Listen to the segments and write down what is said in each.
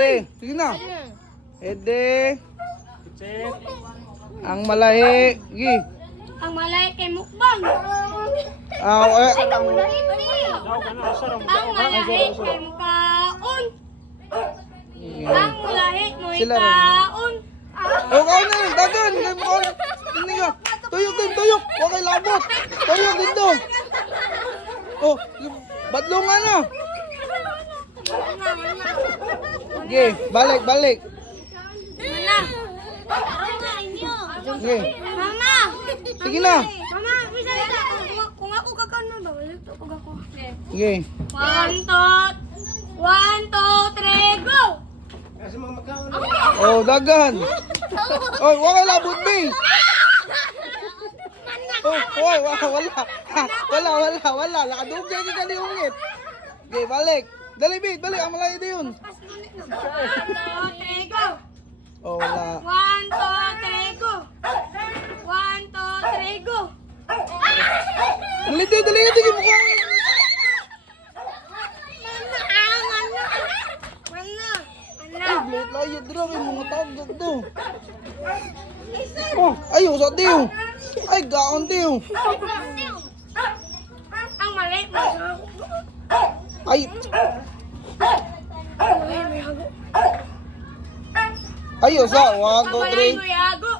Ede. Sige na. Ede. Ang malahi. Gi. Ang malay kay mukbang. Ang Ang malahi kay mukaon. Ang malahi mo Sila rin. ikaon. Oh, kau na yun. Dagan. Hindi ka. Tuyok din, tuyok. Huwag kay labot. Tuyok din to. Oh, badlungan na. Sige, balik, balik. Mana? Sige, Mama! sige na. Mama, misali ka. Kung ako kakaon mo ba? Ito pag ako. Sige. 1, 2, 3, go! Oh, dagan. Oh, huwag kay labot, be. Oh, hoy, wala. Nakadugay ni kaliungit. Okay, balik. Dali, be, balik. Ang malayo din yun. 1, 2, 3, go! Oh, wala. 1, 2, 3, go! 1, 2, 3, go! Dali, tigil mo ko. Oh, blade layo, drag. Yung mga tawag do. Oh, ayaw sa tiyo. Ay, gaon tiyo. Ang mali mo. Ay, ayaw sa. 1, 2, 3. Ang yago.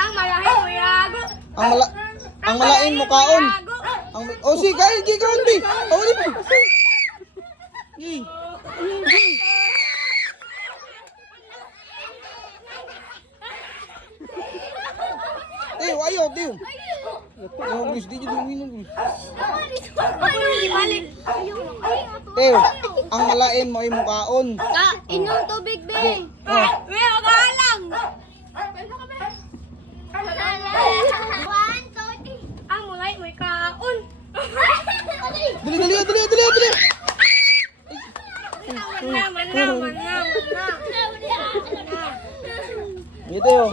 Ang malahi mo yago. Ang malain mo kaon. Oh, si kain, kaon, be. Oh, di mo. Tiyo, ayaw, tiyo. Oh, guys, di nyo duminom. Balik. Tiyo, ang malain mo ay mukaon. Inyong tubig, be. Oh. May agalang. Ang mulay mo kaon. Dali. Mana. Gitu yo.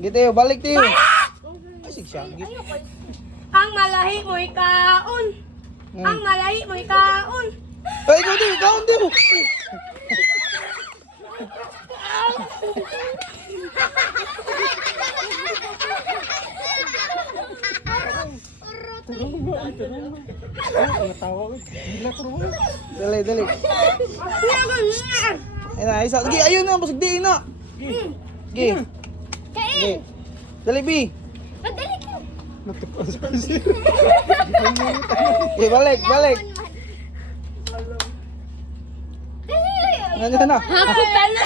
Gitu yo, balik tiyo. Asik siya. Ang malahi mo kaon. Ang malahi mo kaon. Ay, ikaw tiyo, kaon tiyo. Dali. Ay na, isa. Sige, ayun na, basig di na. Sige. Sige. Dali, bi. Madali ko. Sige, balik. Nandiyan na. Hakutan na.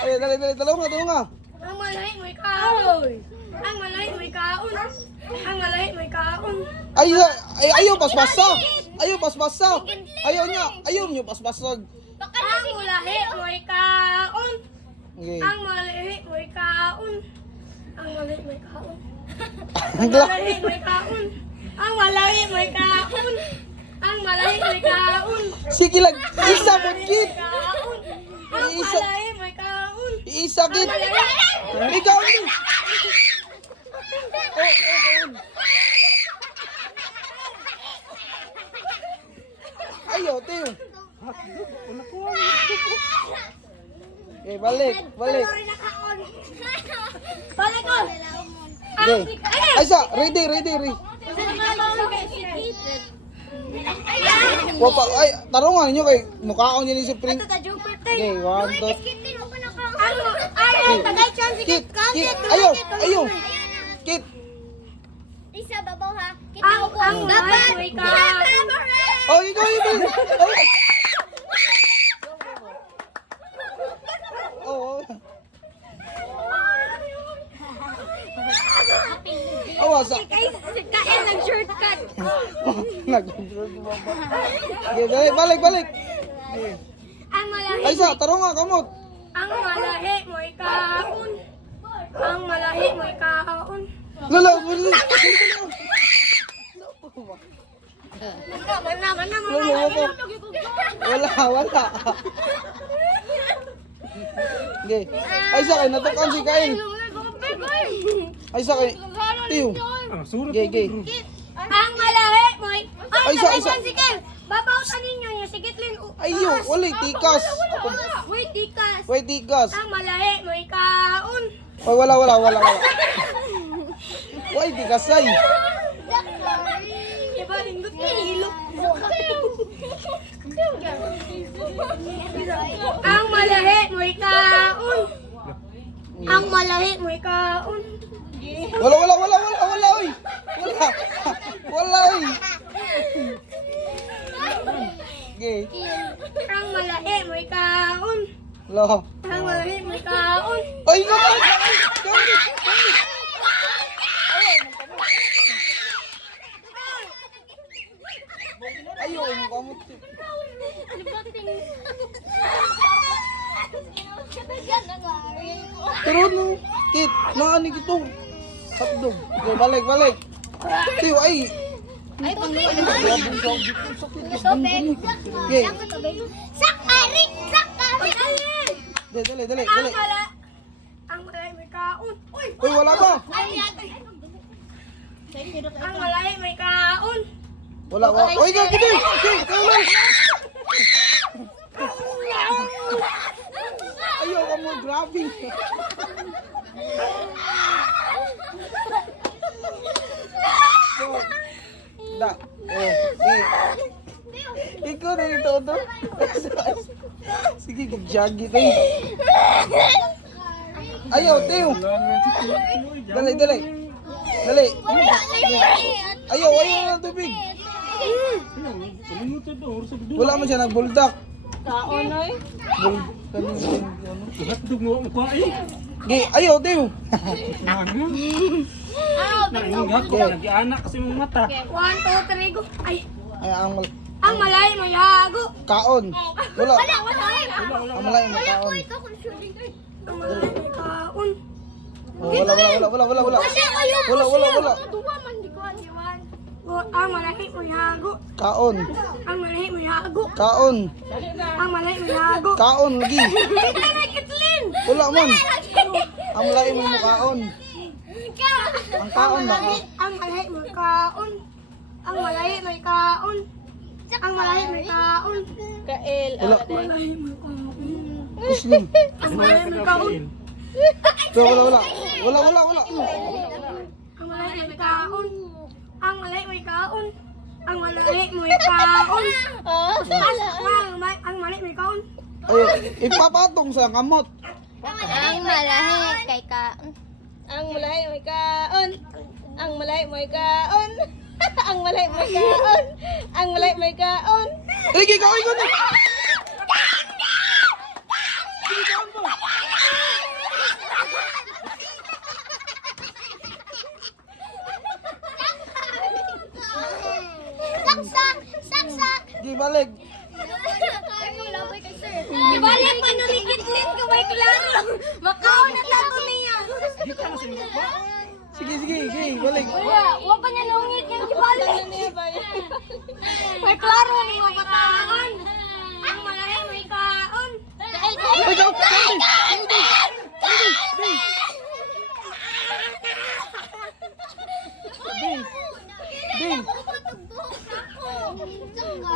Ay, dali, talong nga. Ang malahi mo kaon. Ang malahi mo kaon. Ang malahi mo kaon. Ayaw, pasbasa. Ayaw nyo, pasbasa. Ang malahi mo kaon. Okay. Ang malahi mo kaon. Ang malahi mo kaon. Ang Ang gla- malahi mo kaon. Ang malahi mo kaon. Ang malahi mo kaon. Sige lang, isa mo, kid. Kaon. Ang Isa. malahi mo kaon. Isa, kid. Ikaw din. Ayaw, tiyo. Okay, balik. Balik ko. Okay. Ay, isa, ready. Wapa, ay, tarungan ninyo kay mukhaon nyo ni si Pring. Okay, 1, 2. Kit, ayaw. Kit. Isa babaw ha. Ang dapat Oh, ikaw. Oh. Awasa. Kain ng shortcut. Okay, balik. Ang malahi. Ay, isa, tarungan, kamot. Ang malahi mo kaon. Ang malahi mo kaon. Lala, wala. Okay. Ay, isa kay natukan si Kain. Ay, isa kay Tiyo. Okay. Ang malahi mo. Ay, isa. Sige. Babautan ninyo yung si gigitlin. Ayo, walay tikas. Wait, tikas. Wait, tikas. Ang malahi mo ikaon. Oy, wala. Wait, tikas ay. Diba, lindot ka ilok. Ang malahi mo ikaon. Ang malahi mo ikaon. Wala, oy. Wala, oy. Okay. Ang malahi mo ikaon. Lo. Ang malahi mo ikaon. Ay, no. Ayo, kamu. Pero no, kit, naani gito. Hotdog. Okay, balik. Tiyo, ay. Ay, tubig. Okay. Sakari! Dali. Ang malahi mo ikaon. Uy! Uy, wala ba? Ang malahi mo ikaon. Wala. Uy, gagawin. Okay, kayo Ayaw ka mo, grabe. So, da. Ikaw na ito. Sige, gag-jaggy tayo. Ayaw, Teo. Dali. Ayaw ng tubig. Wala mo siya nagbuldak. Kaonoy. Hotdog mo ko ay. Ayaw, Teo. Naingat ko nag-anak kasi mong mata. 1, 2, 3, go. Ay, Ay, ang malahi mo yago. kaon. Wala. Wala. Ang malay mo, kaon. Ito kung shooting guard. Ang malahi mo ikaon. Oh, wala. Wala. Duwa man, di ko alam. Ang malahi mo yago. Kaon. Ang malahi mo yago. Kaon. Ang malahi mo yago. Kaon, lagi. Kitlin! Wala man. Ang malay mo kaon. Ang kaon ba? Ang malahi mo kaon. Ang malahi mo kaon. Ang malahi mo kaon. Kael. Wala. Malahi mo kaon. Kuslim. Ang malahi mo kaon. Wala. Ang malahi mo kaon. Ang malahi mo kaon. Ang malahi mo kaon. Oh, Ang malahi mo kaon. Ay, ipapatong sa kamot. Ang malahi kay ka. ang malay mo kaon. Ang malay mo kaon. Ang malay mo kaon. Ang malay mo kaon. Sige, ikaw na. Saksak! Sige, balik. Ibalik pa nuligit-lit ka may klaro. Makaon na tato niya. Sige, balik. Wala, huwag pa niya lungit yung ibalik. May klaro ni makataan. Ang malahi may kaon. Ay, ikaw.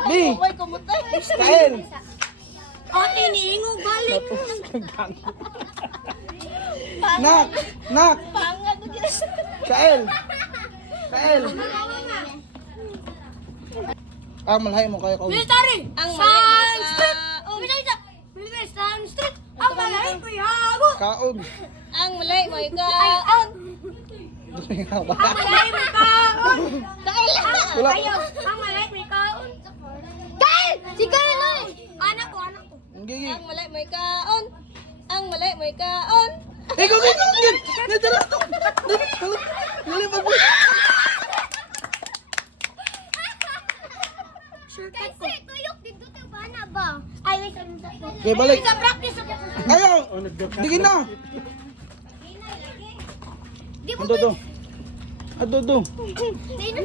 Bi, Uy, kumutay. Kael. Ate, niingo balik. Nak. Pangad mo gina. Kael. Malay mo kayo. Military! Ang Sun Street! kaon. Military Sun Street! Ang malahi may hago. Kaon. Ang malay mo kaon. Ang malahi may kaon. Wala. Ayaw, ang malahi may kaon. Kyle! Si Kyle na Anak ko. Gigi. Ang malay mo kaon. Ang malay mo kaon. Ikaw. Nadala to. Dali pa. Kasi tuyok dito tayo ba na ba? Ay, may sabi sa Okay, balik. Sa practice ako. Ayaw. Digin na. Di mo Ando. Ado. Di na.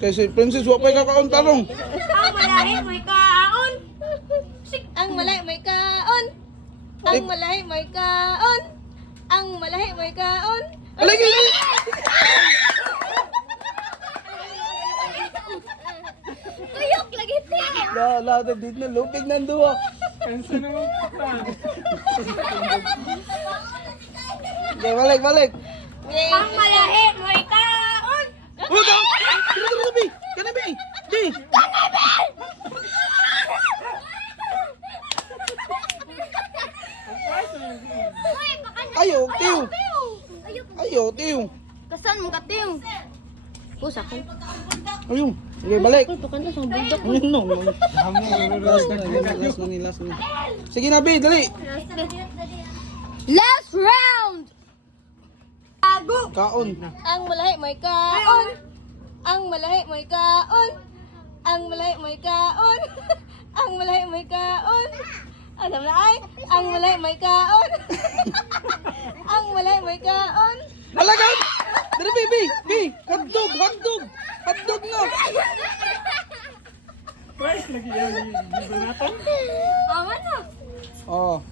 Kasi princess, wapay kakaon tarong. Ang malahi may kaon. Ang malay mo kaon. Ang malay mo kaon. Ang malay mo kaon. Alagi. Tuyok lagi ti. Dito na, lupig ng duwa. Kansa na mo mata. Okay, balik. Okay. Ang malahi mo ikaon. Uy, ka! Tira, Bi! Kanabi! Bi! Ayaw, tiyo! Ayaw, tiyo! Kasan mo katiyo? Pusa ko. Ayun! Okay, balik! Tukan na sa bundok. Ayun, no. Last na. Sige na, Bi, dali! Last round! Kaon! Ang malahi mo'y kaon. Ang malahi mo'y kaon. Ang malahi mo'y kaon. Ang malahi mo'y kaon. Ano na ay? Ang malahi mo'y kaon. Ang malahi mo'y kaon. Alagan! Dali, Bi! Hotdog na! Price lagi yan. Di ba natin? Awan na. Oh,